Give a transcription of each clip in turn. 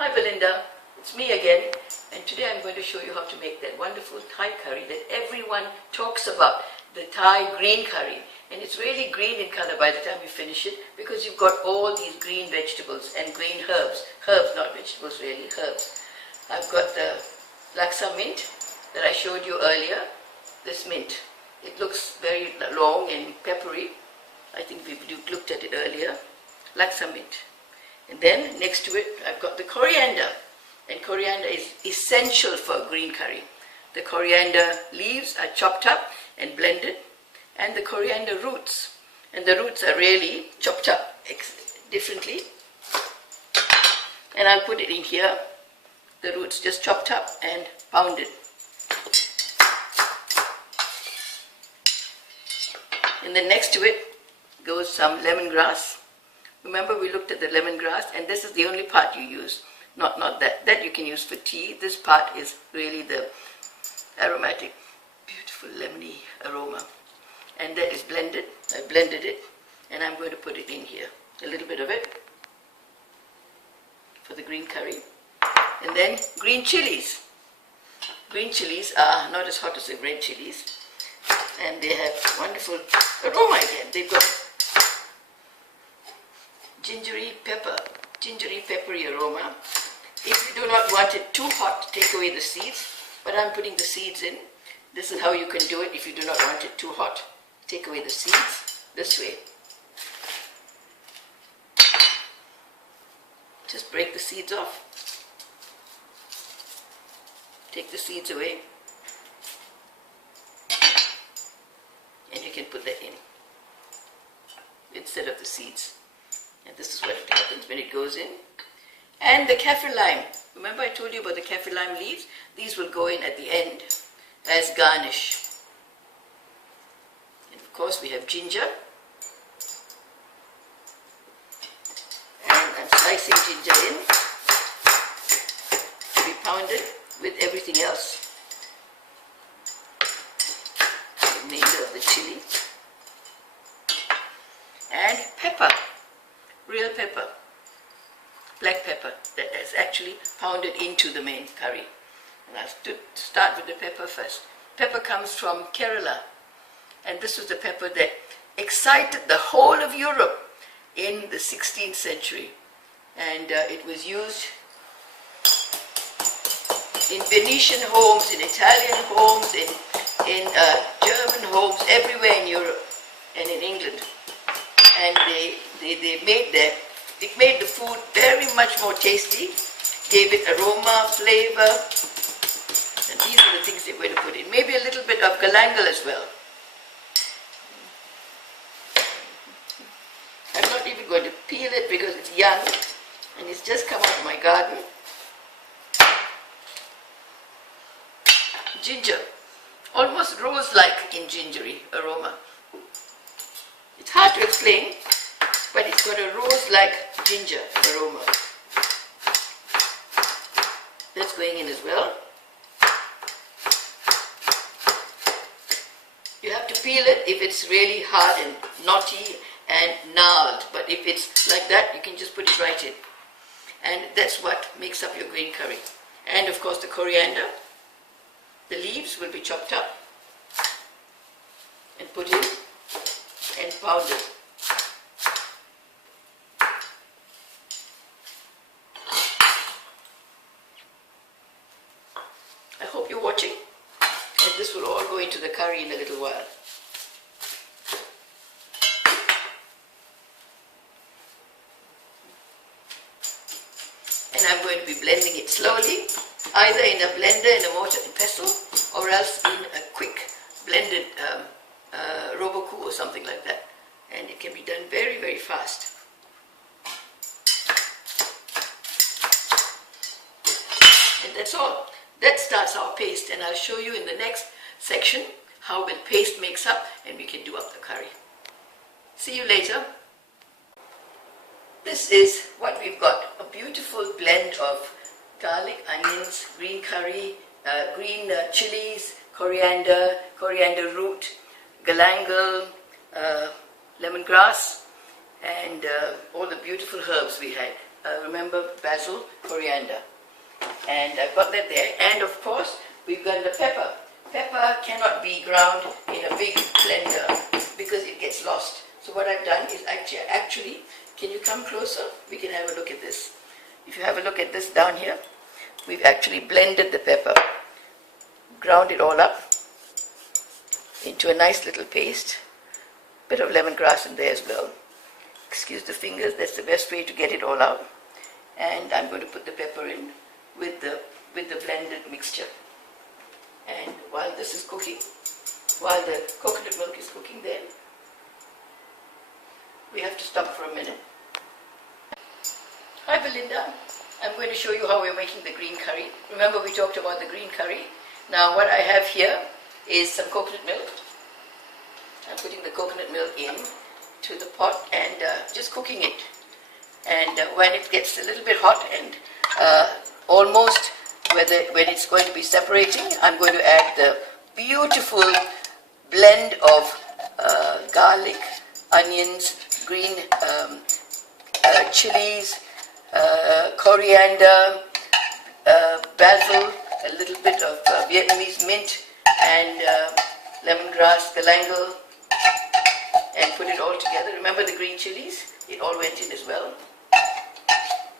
Hi Belinda, it's me again, and today I'm going to show you how to make that wonderful Thai curry that everyone talks about, the Thai green curry. And it's really green in color by the time you finish it because you've got all these green vegetables and green herbs. Herbs, not vegetables really, herbs. I've got the laksa mint that I showed you earlier, this mint. It looks very long and peppery. I think we looked at it earlier. Laksa mint. And then next to it I've got the coriander. And coriander is essential for green curry. The coriander leaves are chopped up and blended, and the coriander roots. And the roots are really chopped up differently. And I'll put it in here. The roots just chopped up and pounded. And then next to it goes some lemongrass. Remember we looked at the lemongrass, and this is the only part you use. Not that. That you can use for tea. This part is really the aromatic, beautiful lemony aroma. And that is blended. I blended it, and I'm going to put it in here. A little bit of it for the green curry. And then green chilies. Green chilies are not as hot as the red chilies, and they have wonderful aroma again. They've got gingery peppery aroma. If you do not want it too hot, take away the seeds, but I'm putting the seeds in. This is how you can do it if you do not want it too hot. Take away the seeds this way. Just break the seeds off. Take the seeds away, and you can put that in instead of the seeds. And this is what happens when it goes in. And the kaffir lime. Remember I told you about the kaffir lime leaves? These will go in at the end as garnish. And of course we have ginger. And I'm slicing ginger in to be pounded with everything else. The remainder of the chili. And pepper. Real pepper, black pepper that is actually pounded into the main curry. And I'll start with the pepper first. Pepper comes from Kerala, and this was the pepper that excited the whole of Europe in the 16th century. And it was used in Venetian homes, in Italian homes, in German homes, everywhere in Europe and in England. And it made the food very much more tasty, gave it aroma, flavor, and these are the things they're going to put in. Maybe a little bit of galangal as well. I'm not even going to peel it because it's young and it's just come out of my garden. Ginger, almost rose-like in gingery aroma. It's hard to explain, but it's got a rose-like ginger aroma. That's going in as well. You have to peel it if it's really hard and knotty and gnarled, but if it's like that, you can just put it right in. And that's what makes up your green curry. And of course the coriander. The leaves will be chopped up and put in and pounded. I hope you're watching, and this will all go into the curry in a little while. And I'm going to be blending it slowly, either in a blender, in a mortar and pestle, or else in a quick blended Roboku or something like that. And it can be done very, very fast. And that's all. That starts our paste, and I'll show you in the next section how the paste makes up and we can do up the curry. See you later. This is what we've got. A beautiful blend of garlic, onions, green curry, green chilies, coriander root, galangal, lemongrass, and all the beautiful herbs we had. remember, basil, coriander. And I've got that there. And of course, we've got the pepper. Pepper cannot be ground in a big blender because it gets lost. So what I've done is actually, can you come closer? We can have a look at this. If you have a look at this down here, we've actually blended the pepper, ground it all up into a nice little paste. Bit of lemongrass in there as well. Excuse the fingers, that's the best way to get it all out. And I'm going to put the pepper in with the blended mixture. And while this is cooking, while the coconut milk is cooking there, we have to stop for a minute. Hi Belinda, I'm going to show you how we're making the green curry. Remember we talked about the green curry. Now what I have here is some coconut milk. I'm putting the coconut milk in to the pot and just cooking it. And when it gets a little bit hot and almost when it's going to be separating, I'm going to add the beautiful blend of garlic, onions, green chilies, coriander, basil, a little bit of Vietnamese mint and lemongrass, galangal, and put it all together. Remember the green chilies? It all went in as well.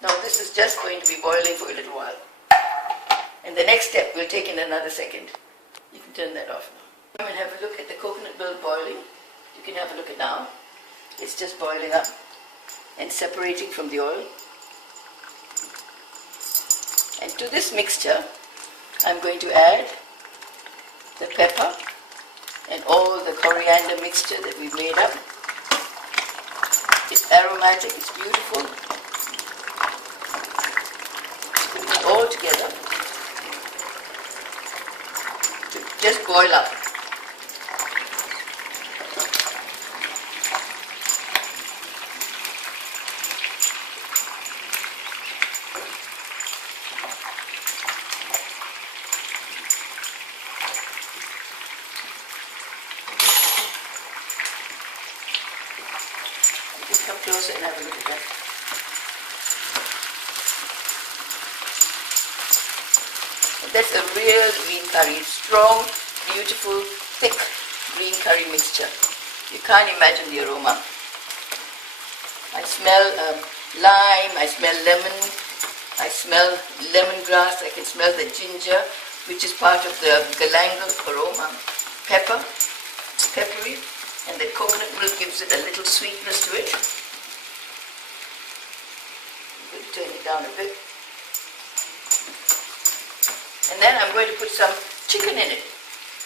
Now this is just going to be boiling for a little while. And the next step will take in another second. You can turn that off now. Come and have a look at the coconut milk boiling. You can have a look at now. It's just boiling up and separating from the oil. And to this mixture, I'm going to add the pepper and all the coriander mixture that we've made up. It's aromatic, it's beautiful. Put it all together to just boil up. Just come closer and have a look at that. And that's a real green curry. Strong, beautiful, thick green curry mixture. You can't imagine the aroma. I smell lime, I smell lemon, I smell lemongrass, I can smell the ginger, which is part of the galangal aroma. Pepper, it's peppery. And the coconut milk gives it a little sweetness to it. I'm going to turn it down a bit. And then I'm going to put some chicken in it.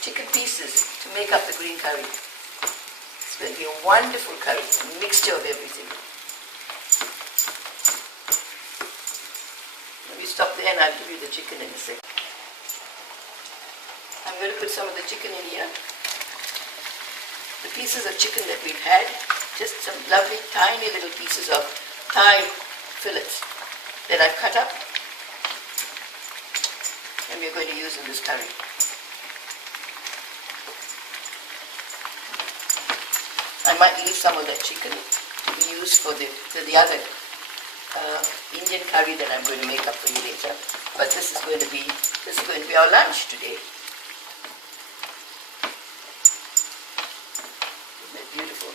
Chicken pieces to make up the green curry. It's going to be a wonderful curry, a mixture of everything. Let me stop there and I'll give you the chicken in a second. I'm going to put some of the chicken in here. The pieces of chicken that we've had, just some lovely tiny little pieces of thigh fillets that I've cut up and we're going to use in this curry. I might leave some of that chicken to be used for the other Indian curry that I'm going to make up for you later. But this is going to be our lunch today. Beautiful.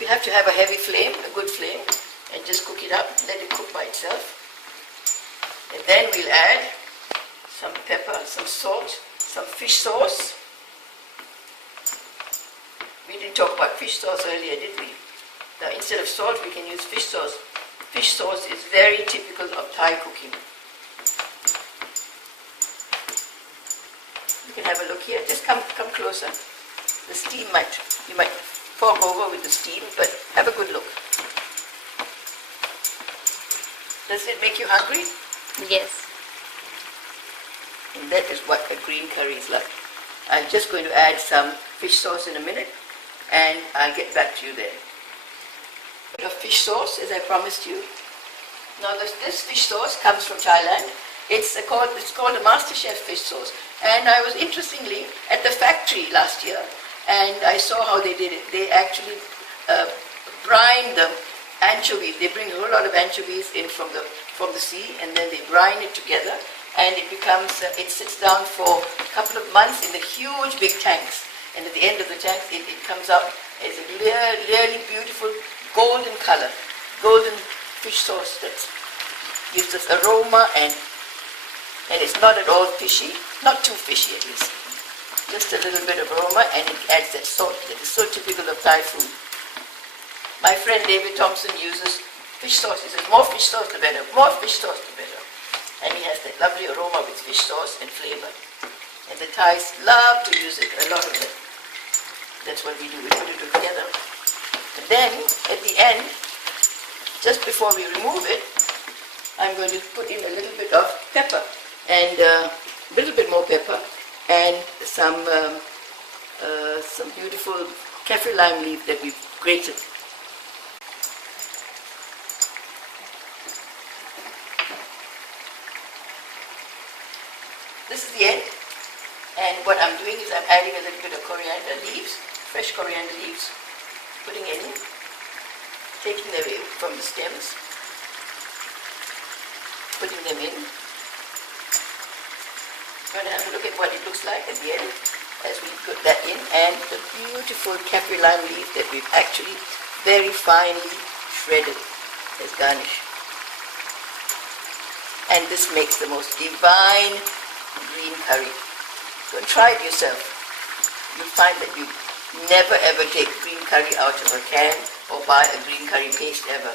We have to have a heavy flame, a good flame, and just cook it up, let it cook by itself. And then we'll add some pepper, some salt, some fish sauce. We didn't talk about fish sauce earlier, did we? Now instead of salt we can use fish sauce. Fish sauce is very typical of Thai cooking. You can have a look here, just come closer. The steam you might fog over with the steam, but have a good look. Does it make you hungry? Yes. And that is what a green curry is like. I'm just going to add some fish sauce in a minute, and I'll get back to you there. A fish sauce, as I promised you. Now this fish sauce comes from Thailand. It's called a MasterChef fish sauce. And I was interestingly at the factory last year, and I saw how they did it. They actually brined the anchovies. They bring a whole lot of anchovies in from the sea, and then they brine it together, and it becomes, it sits down for a couple of months in the huge big tanks. And at the end of the tank, it comes out as a really beautiful golden color, golden fish sauce that gives us aroma, and it's not at all fishy, not too fishy at least. Just a little bit of aroma, and it adds that salt that is so typical of Thai food. My friend David Thompson uses fish sauce. He says, more fish sauce the better, more fish sauce the better. And he has that lovely aroma with fish sauce and flavor. And the Thais love to use it, a lot of it. That's what we do, we put it together. And then, at the end, just before we remove it, I'm going to put in a little bit of pepper, and a little bit more pepper, and some beautiful kaffir lime leaf that we've grated. This is the end, and what I'm doing is I'm adding a little bit of coriander leaves, fresh coriander leaves, putting it in, taking them away from the stems, putting them in. I'm going to have a look at what it looks like at the end as we put that in, and the beautiful kaffir lime leaf that we've actually very finely shredded as garnish. And this makes the most divine green curry. Go and try it yourself. You'll find that you never ever take green curry out of a can or buy a green curry paste ever,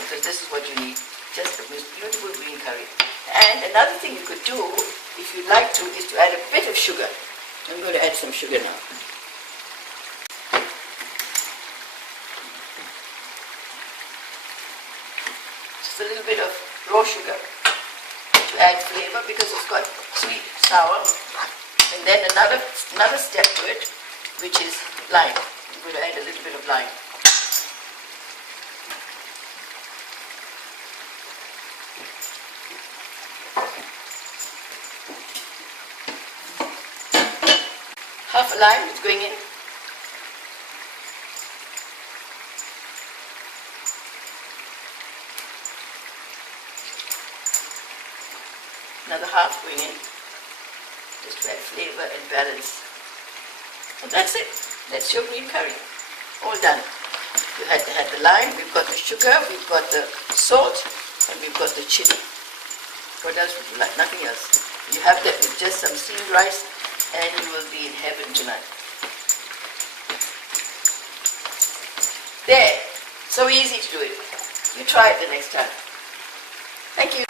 because this is what you need, just the most beautiful green curry. And another thing you could do, if you'd like to, is to add a bit of sugar. I'm going to add some sugar now. Just a little bit of raw sugar to add flavor, because it's got sweet, sour. And then another step to it, which is lime. I'm going to add a little bit of lime. Half a lime is going in. Another half going in, just to add flavor and balance. And that's it. That's your green curry. All done. You had the lime, we've got the sugar, we've got the salt, and we've got the chili. What else would you like? Nothing else. You have that with just some steamed rice, and you will be in heaven tonight. There. So easy to do it. You try it the next time. Thank you.